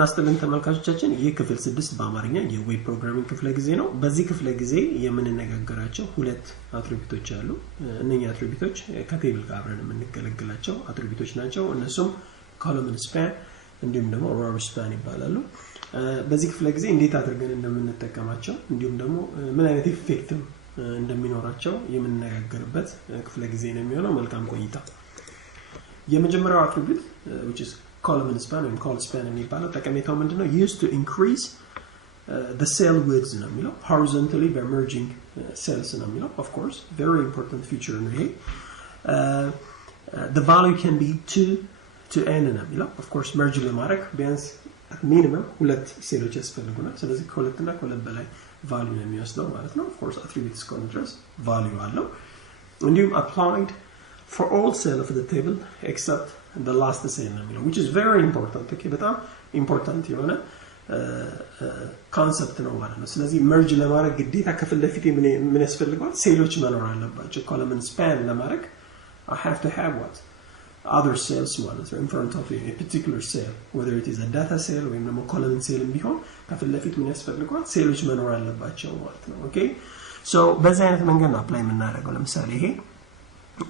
ናስተልን ተመልካቾቻችን ይህ ክፍል 6 በአማርኛ የዌብ ፕሮግራሚንግ ክፍለ ጊዜ ነው። በዚህ ክፍለ ጊዜ የምንነጋገራቸው ሁለት አትሪቢዩቶች አሉ። እነኛ አትሪቢዩቶች ከቴብል ጋር አብረን የምንገለግላቸው አትሪቢዩቶች ናቸው። እነሱም ኮለመን ስፓን እንዲሁም ደግሞ ሮው ስፓን ይባላሉ። በዚህ ክፍለ ጊዜ እንዴት አድርገን እንደምንጠቀማቸው እንዲሁም ደግሞ ምን አይነት ኢፌክት እንደሚኖራቸው የምንነጋገርበት ክፍለ ጊዜ ነው የሚሆነው። መልካም ቆይታ። የመጀመሪያው አትሪቢዩት which is column span and call span የሚባለው ጠቀሜታው ምንድነው? Used to increase the cell width ነው የሚለው horizontally by merging cells ነው የሚለው of course very important feature ነው ይሄ the value can be 2 to n ነው የሚለው of course merge ለማድረግ ቢያንስ at minimum ሁለት ሴሎች ያስፈልጉናል። ስለዚህ ከሁለት እና ከሁለት በላይ value ነው የሚወስደው ማለት ነው። of course attributes contrast value አለው። እንዲሁም applied for all cell of the table except the last cell ነው which is very important okay በጣም important የሆነ concept ነው ማለት ነው። ስለዚህ merge ለማድረግ ግዴታ ከፊት ለፊት ምን ያስፈልጋል? ሴሎች መኖር አለባቸው። column span ለማድረግ I have to have what other cells ማለት ነው in front of a particular cell whether it is a data cell or a column cell ቢሆን ከፊት ለፊት ምን ያስፈልጋል? ሴሎች መኖር አለባቸው ማለት ነው። okay so በዛ አይነት መንገድ ነው apply የምናደርገው። ለምሳሌ ይሄ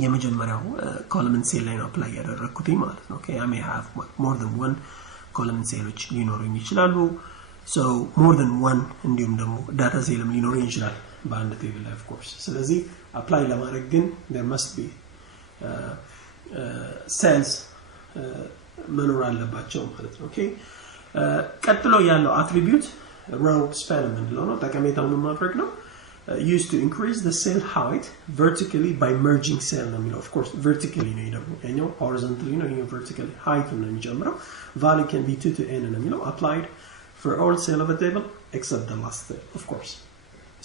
የመጀመሪያው column cell ላይ ነው apply ያደረኩት ማለት ነው። okay I may have more than one column cells ሊኖሩኝ ይችላሉ። so more than one እንዲሁም ደግሞ data cell ሊኖሩኝ ይችላል በአንድ ቴብል ላይ of course። ስለዚህ apply ለማድረግ ግን there must be cells መኖር አለባቸው ማለት ነው። okay ቀጥሎ ያለው attribute row span ምንድነው ነው? ጠቀሜታው ምን ማድረግ ነው? Used to increase the cell height vertically by merging cell ነው የሚለው of course vertically ነው ደግሞ ያኛው horizontally ነው ይሄው vertically height ነው የሚጨምረው value can be 2 to n ነው የሚለው applied for all cell of a table except the last cell of course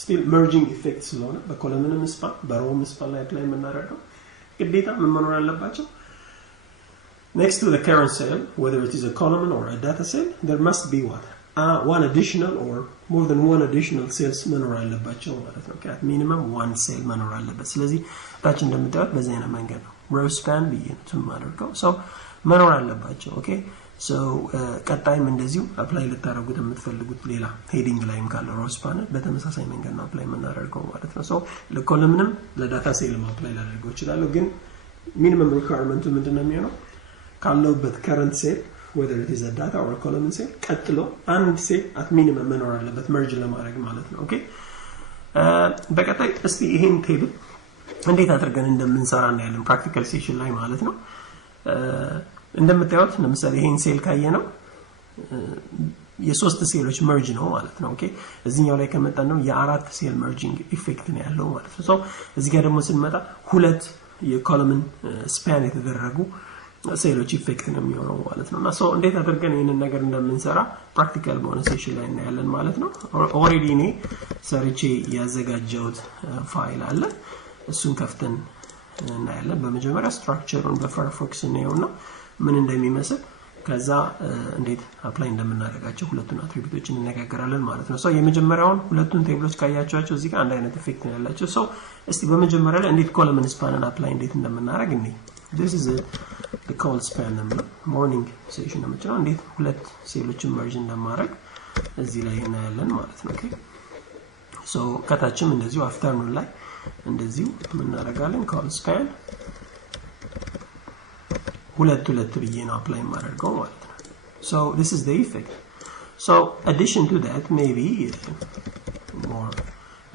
still merging effect ስለሆነ በኮለምንም ስፓን በሮውም ስፓን ላይ apply የምናደርገው ግዴታ ምን መኖር አለባቸው? next to the current cell whether it is a column or a data cell there must be what one additional or more than one additional cells መኖር አለባቸው ማለት ነው። at minimum one cell መኖር አለበት። ስለዚህ ታች እንደምታዩት በዚህ አይነት መንገድ ነው row span ብዬ ማድረገው so መኖር አለባቸው። okay so ቀጣይም እንደዚሁ apply ልታደርጉት የምትፈልጉት ሌላ heading ላይም ካለ row span በተመሳሳይ መንገድ ነው apply የምናደርገው ማለት ነው። so ለኮለምንም ለዳታ ሴልም apply ላደርገው ይችላል። ግን minimum requirement ምንድነው የሚሆነው? ካለውበት current cell whether it is a data or a column cell ቀጥሎ አንድ ሴል at minimum መኖር አለበት merge ለማድረግ ማለት ነው። okay በቀጣይ እስቲ ይሄን ቴብል እንዴት አድርገን እንደምንሰራ እናያለን practical session ላይ ማለት ነው። እንደምታዩት ለምሳሌ ይሄን ሴል ካየነው የሶስት ሴሎች merge ነው ማለት ነው። okay እዚህኛው ላይ ከመጣን ነው የአራት ሴል merging effect ነው ያለው ማለት ነው። so እዚህ ጋር ደግሞ ስንመጣ ሁለት የኮለምን span የተደረጉ ሴሎች ኢፌክት ነው የሚሆነው ማለት ነውና ሶ እንዴት አድርገን ይሄንን ነገር እንደምንሰራ ፕራክቲካል በሆነ ሴሽን ላይ እናያለን ማለት ነው። ኦሬዲ እኔ ሰርቼ ያዘጋጀሁት ፋይል አለ እሱን ከፍተን እናያለን። በመጀመሪያ ስትራክቸሩን በፋየርፎክስ እናየውና ምን እንደሚመስል ከዛ እንዴት አፕላይ እንደምናደርጋቸው ሁለቱን አትሪቢዩቶችን እንነጋገራለን ማለት ነው። ሶ የመጀመሪያውን ሁለቱን ቴብሎች ካያችኋቸው እዚህ ጋር አንድ አይነት ኢፌክት ነው ያላቸው። ሶ እስቲ በመጀመሪያ ላይ እንዴት ኮለመን ስፓንን አፕላይ እንዴት እንደምናደርግ እንይ። this is the call span morning session ነው እንዴት ሁለት ሴሎችን merge እንደማድረግ እዚህ ላይ እናያለን ማለት ነው። okay so ከታችም እንደዚሁ afternoon ላይ እንደዚሁ ምን እናደርጋለን? call span ሁለት ብዬ ነው apply ማድረገው ማለት ነው። so this is the effect. so addition to that maybe more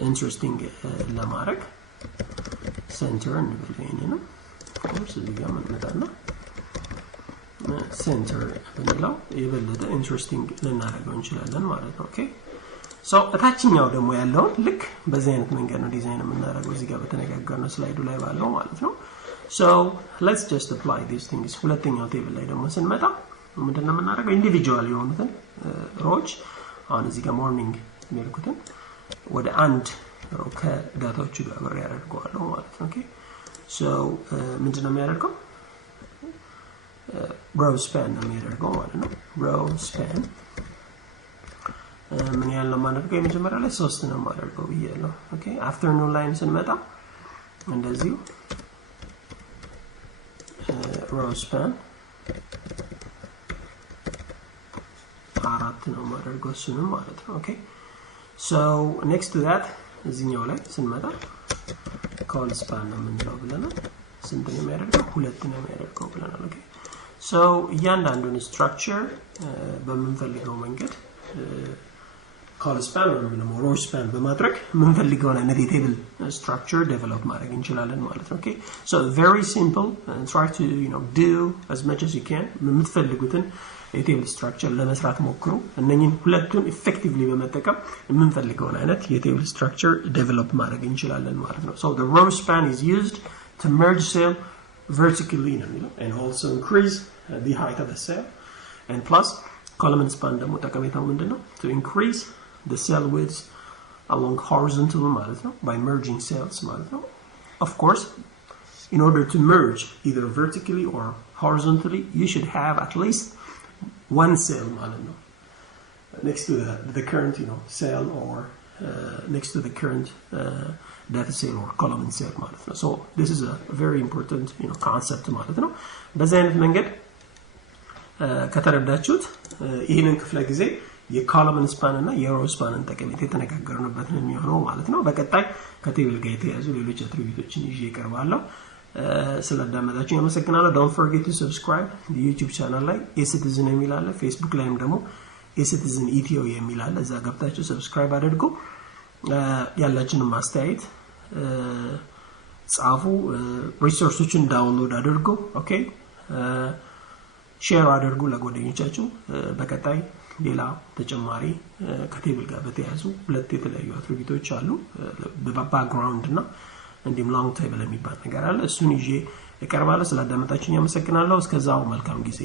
interesting ለማድረግ center እንበለኝ ነው course እዚህ ጋር መጣና center ብንለው የበለጠ ኢንትረስቲንግ ልናደርገው እንችላለን ማለት ነው። okay so አታችኛው ደግሞ ያለው ልክ በዚህ አይነት መንገድ ነው ዲዛይን የምናደርገው እዚህ ጋር በተነጋገርነው ስላይዱ ላይ ባለው ማለት ነው። so let's just apply these things ሁለተኛው ቴብል ላይ ደግሞ ስንመጣ ምንድነው የምናደርገው? ኢንዲቪጁዋል የሆኑትን ሮዎች አሁን እዚህ ጋር ሞርኒንግ የሚልኩትን ወደ አንድ ሮ ከዳታዎቹ ጋር አብሬ ያደርገዋለሁ ማለት ነው። okay so ምንድነው የሚያደርገው? row span ነው የሚያደርገው ማለት ነው። row span ምን ያህል ነው የማደርገው? የመጀመሪያ ላይ 3 ነው የማደርገው ብያለሁ። okay afternoon line ስንመጣ እንደዚሁ row span አራት ነው ማድረገው እሱንም ማለት ነው ኦኬ so next to that እዚህኛው ላይ ስንመጣ call span ነው የምንለው ብለናል ስንት ነው የሚያደርገው ሁለት ነው የሚያደርገው ብለናል ኦኬ so እያንዳንዱን structure በመንፈልገው መንገድ call span or row span በማድረግ የምንፈልገውን አይነት table structure develop ማድረግ እንችላለን ማለት ነው okay so very simple and try to do as much as you can የምትፈልጉትን table structure ለመስራት ሞክሩ እነኚህን ሁለቱን effectively በመጠቀም የምንፈልገውን አይነት table structure develop ማድረግ እንችላለን ማለት ነው so the row span is used to merge cell vertically and also increase the height of the cell and plus column span ደግሞ ጠቀሜታው ምንድነው to increase the cell width along horizontal ማለት ነው by merging cells ማለት ነው of course in order to merge either vertically or horizontally you should have at least one cell ማለት ነው next to the current cell or next to the current data cell or column cell ማለት ነው so this is a very important concept ማለት ነው በዚህ አይነት መንገድ ከተረዳችሁት ይሄንን ክፍለ ጊዜ የኮለምን ስፓን እና የሮ ስፓንን ጠቀሜታ የተነጋገርንበት ነው የሚሆነው ማለት ነው በቀጣይ ከቴብል ጋር የተያዙ ሌሎች አትሪቢዩቶችን ይዤ እቀርባለሁ ስለዳመጣችሁ አመሰግናለሁ don't forget to subscribe the YouTube channel ላይ eCitizen የሚል አለ Facebook ላይም ደግሞ eCitizen ኢትዮ የሚል አለ እዛ ገብታችሁ subscribe አድርጉ ያላችሁን ማስተያየት ጻፉ ሪሶርሶችን ዳውንሎድ አድርጉ ኦኬ ሼር አድርጉ ለጓደኞቻችሁ በቀጣይ ሌላ ተጨማሪ ከቴብል ጋር በተያያዙ ሁለት የተለያዩ አትሪቢዩቶች አሉ በባክግራውንድ እና እንዲም ሎንግ ቴብል የሚባል ነገር አለ እሱን ይዤ እቀርባለሁ ስላዳመጣችሁኝ አመሰግናለሁ እስከዛው መልካም ጊዜ